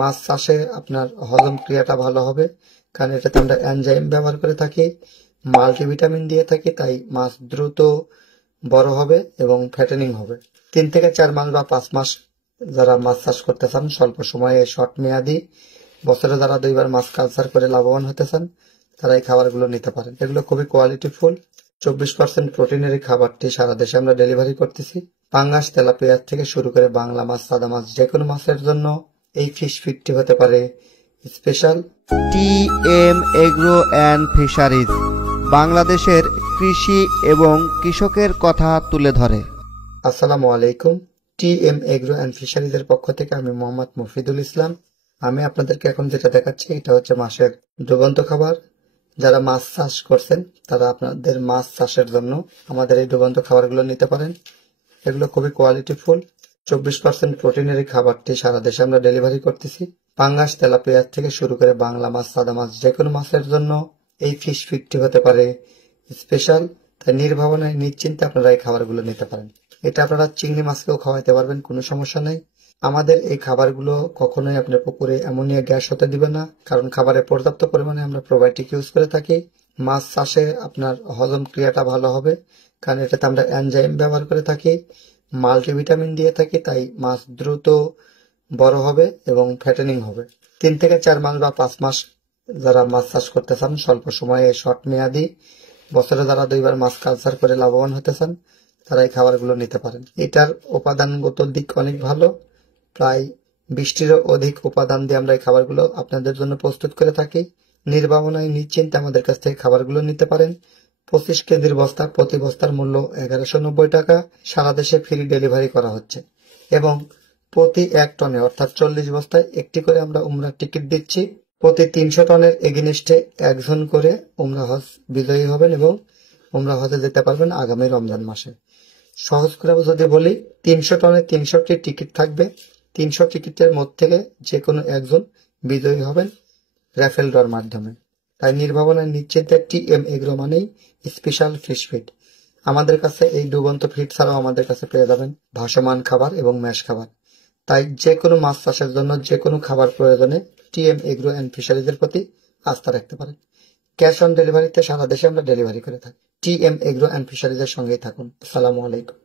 মাছ চাষে আপনার হজম ক্রিয়াটা ভালো হবে, কারণ এটাতে আমরা এনজাইম ব্যবহার করে থাকি, মাল্টিভিটামিন দিয়ে থাকি, তাই মাছ দ্রুত বড় হবে এবং ফ্যাটেনিং হবে। 3 থেকে 4 মাস বা 5 মাস যারা মাছ চাষ করতে চান, স্বল্প সময়ে শর্ট মেয়াদি, বছরে যারা 2বার মাছ কালচার করে লাভবান হতে চান, তারা এই খাবারগুলো নিতে পারেন। এগুলো খুবই কোয়ালিটিফুল। 24% প্রোটিনের এই খাবারটি সারা দেশে আমরা ডেলিভারি করতেছি। পাঙ্গাস, তেলাপিয়া থেকে শুরু করে বাংলা মাছ, সাদা মাছ, যে কোনো মাছের জন্য এই ফিশ ফিডটি হতে পারে special. TM agro and fisheries বাংলাদেশের কৃষি এবং কৃষকের কথা তুলে ধরে। আসসালামু আলাইকুম। টিএম এগ্রো অ্যান্ড ফিশারিজের পক্ষ থেকে আমি মোহাম্মদ মফিদুল ইসলাম। আমি আপনাদেরকে এখন যেটা দেখাচ্ছি, এটা হচ্ছে মাছের ডুবন্ত খাবার। যারা মাছ চাষ করছেন তারা আপনাদের মাছ চাষের জন্য আমাদের এই ডুবন্ত খাবারগুলো নিতে পারেন। এগুলো খুবই কোয়ালিটিফুল। 24% প্রোটিনের এই খাবারটি সারা দেশে আমরা ডেলিভারি করতেছি। পাঙ্গাস, তেলাপিয়া থেকে শুরু করে বাংলা মাছ, সাদা মাছ, যে কোনো মাছের জন্য এই ফিশ ফিডটি হতে পারে স্পেশাল। তাই নির্ভাবনায় নিশ্চিন্তে আপনারা এই খাবারগুলো নিতে পারেন। এটা আপনারা চিংড়ি মাছকেও খাওয়াইতে পারবেন, কোনো সমস্যা নেই। আমাদের এই খাবারগুলো কখনোই আপনার পুকুরে অ্যামোনিয়া গ্যাস হতে দিবে না, কারণ খাবারে পর্যাপ্ত পরিমাণে আমরা প্রোবায়োটিক ইউজ করে থাকি। মাছ চাষে আপনার হজম ক্রিয়াটা ভালো হবে, কারণ এটাতে আমরা এনজাইম ব্যবহার করে থাকি, মাল্টিভিটামিন দিয়ে থাকি, তাই মাছ দ্রুত বড় হবে এবং ফ্যাটেনিং হবে। 3 থেকে 4 মাস বা 5 মাস যারা মাছ চাষ করতে চান, স্বল্প সময়ে শর্ট মেয়াদি, বছরে যারা 2বার মাছ কালচার করে লাভবান হতে চান, তারা এই খাবারগুলো নিতে পারেন। এটার উপাদানগত দিক অনেক ভালো। প্রায় 20টিরও অধিক উপাদান দিয়ে আমরা এই খাবারগুলো আপনাদের জন্য প্রস্তুত করে থাকি। নির্ভাবনায় নিশ্চিন্তে আমাদের কাছ থেকে খাবারগুলো নিতে পারেন। 25 কেজির বস্তা, প্রতি বস্তার মূল্য 1190 টাকা। সারা দেশে ফ্রি ডেলিভারি করা হচ্ছে এবং প্রতি 1 টনে অর্থাৎ 40 বস্তায় একটি করে আমরা উমরার টিকিট দিচ্ছি। প্রতি 300 টনের এগেইনস্টে একজন করে উমরা হজ বিজয়ী হবেন এবং উমরা হজে যেতে পারবেন আগামী রমজান মাসে। সহজ করে যদি বলি, 300 টনে 300টি টিকিট থাকবে। 300 টিকিটের মধ্যে থেকে যে কোনো একজন বিজয়ী হবেন র্যাফেল ড্রর মাধ্যমে। তাই নির্ভাবনায় নিশ্চিন্তে টিএম এগ্রো মানেই স্পেশাল ফিশ ফিড। আমাদের কাছে এই ডুবন্ত ফিড ছাড়াও আমাদের কাছে পেয়ে যাবেন ভাসমান খাবার এবং ম্যাশ খাবার। তাই যে কোনো মাছ চাষের জন্য যে কোনো খাবার প্রয়োজনে টিএম এগ্রো অ্যান্ড ফিশারিজের প্রতি আস্থা রাখতে পারেন। ক্যাশ অন ডেলিভারিতে সারা দেশে আমরা ডেলিভারি করে থাকি। টিএম এগ্রো অ্যান্ড ফিশারিজের সঙ্গেই থাকুন। আসসালামু আলাইকুম।